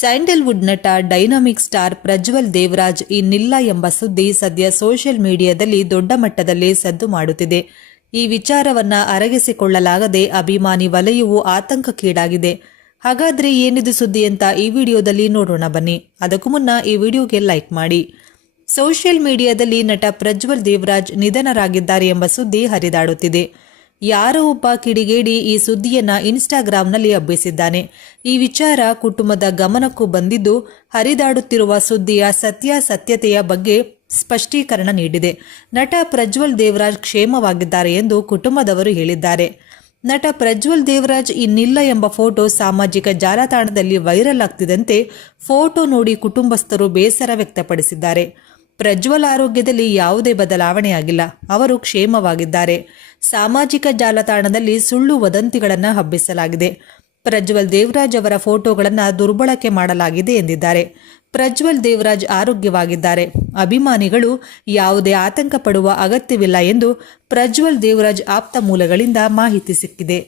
Sandalwood ನಟ dynamic star Prajwal Devaraj ಇನ್ನಿಲ್ಲ ಎಂಬ ಸುದ್ದಿ ಸದ್ಯ ಸೋಷಿಯಲ್ ಮೀಡಿಯಾದಲ್ಲಿ ದೊಡ್ಡ ಮಟ್ಟದಲ್ಲಿ ಸದ್ದು ಮಾಡುತ್ತಿದೆ. ಈ ವಿಚಾರವನ್ನ ಅರಗಿಸಿಕೊಳ್ಳಲಾಗದೆ ಅಭಿಮಾನಿ ವಲಯವು ಆತಂಕಕ್ಕೀಡಾಗಿದೆ. ಹಾಗಾದ್ರೆ ಏನಿದು ಸುದ್ದಿ ಅಂತ ಈ ವಿಡಿಯೋದಲ್ಲಿ ನೋಡೋಣ ಬನ್ನಿ. ಅದಕ್ಕೂ ಮುನ್ನ ಈ ವಿಡಿಯೋಗೆ ಲೈಕ್ ಮಾಡಿ. ಸೋಷಿಯಲ್ ಮೀಡಿಯಾದಲ್ಲಿ ನಟ ಪ್ರಜ್ವಲ್ ದೇವರಾಜ್ ನಿಧನರಾಗಿದ್ದಾರೆ ಎಂಬ ಸುದ್ದಿ ಹರಿದಾಡುತ್ತಿದೆ. ಯಾರೋ ಒಬ್ಬ ಕಿಡಿಗೇಡಿ ಈ ಸುದ್ದಿಯನ್ನ ಇನ್ಸ್ಟಾಗ್ರಾಂನಲ್ಲಿ ಹಬ್ಬಿಸಿದ್ದಾನೆ. ಈ ವಿಚಾರ ಕುಟುಂಬದ ಗಮನಕ್ಕೂ ಬಂದಿದ್ದು ಹರಿದಾಡುತ್ತಿರುವ ಸುದ್ದಿಯ ಸತ್ಯಾಸತ್ಯತೆಯ ಬಗ್ಗೆ ಸ್ಪಷ್ಟೀಕರಣ ನೀಡಿದೆ. ನಟ ಪ್ರಜ್ವಲ್ ದೇವರಾಜ್ ಕ್ಷೇಮವಾಗಿದ್ದಾರೆ ಎಂದು ಕುಟುಂಬದವರು ಹೇಳಿದ್ದಾರೆ. ನಟ ಪ್ರಜ್ವಲ್ ದೇವರಾಜ್ ಇನ್ನಿಲ್ಲ ಎಂಬ ಫೋಟೋ ಸಾಮಾಜಿಕ ಜಾಲತಾಣದಲ್ಲಿ ವೈರಲ್ ಆಗ್ತಿದ್ದಂತೆ ಫೋಟೋ ನೋಡಿ ಕುಟುಂಬಸ್ಥರು ಬೇಸರ ವ್ಯಕ್ತಪಡಿಸಿದ್ದಾರೆ. ಪ್ರಜ್ವಲ್ ಆರೋಗ್ಯದಲ್ಲಿ ಯಾವುದೇ ಬದಲಾವಣೆಯಾಗಿಲ್ಲ, ಅವರು ಕ್ಷೇಮವಾಗಿದ್ದಾರೆ. ಸಾಮಾಜಿಕ ಜಾಲತಾಣದಲ್ಲಿ ಸುಳ್ಳು ವದಂತಿಗಳನ್ನು ಹಬ್ಬಿಸಲಾಗಿದೆ. ಪ್ರಜ್ವಲ್ ದೇವರಾಜ್ ಅವರ ಫೋಟೋಗಳನ್ನು ದುರ್ಬಳಕೆ ಮಾಡಲಾಗಿದೆ ಎಂದಿದ್ದಾರೆ. ಪ್ರಜ್ವಲ್ ದೇವರಾಜ್ ಆರೋಗ್ಯವಾಗಿದ್ದಾರೆ. ಅಭಿಮಾನಿಗಳು ಯಾವುದೇ ಆತಂಕ ಪಡುವ ಅಗತ್ಯವಿಲ್ಲ ಎಂದು ಪ್ರಜ್ವಲ್ ದೇವರಾಜ್ ಆಪ್ತ ಮೂಲಗಳಿಂದ ಮಾಹಿತಿ ಸಿಕ್ಕಿದೆ.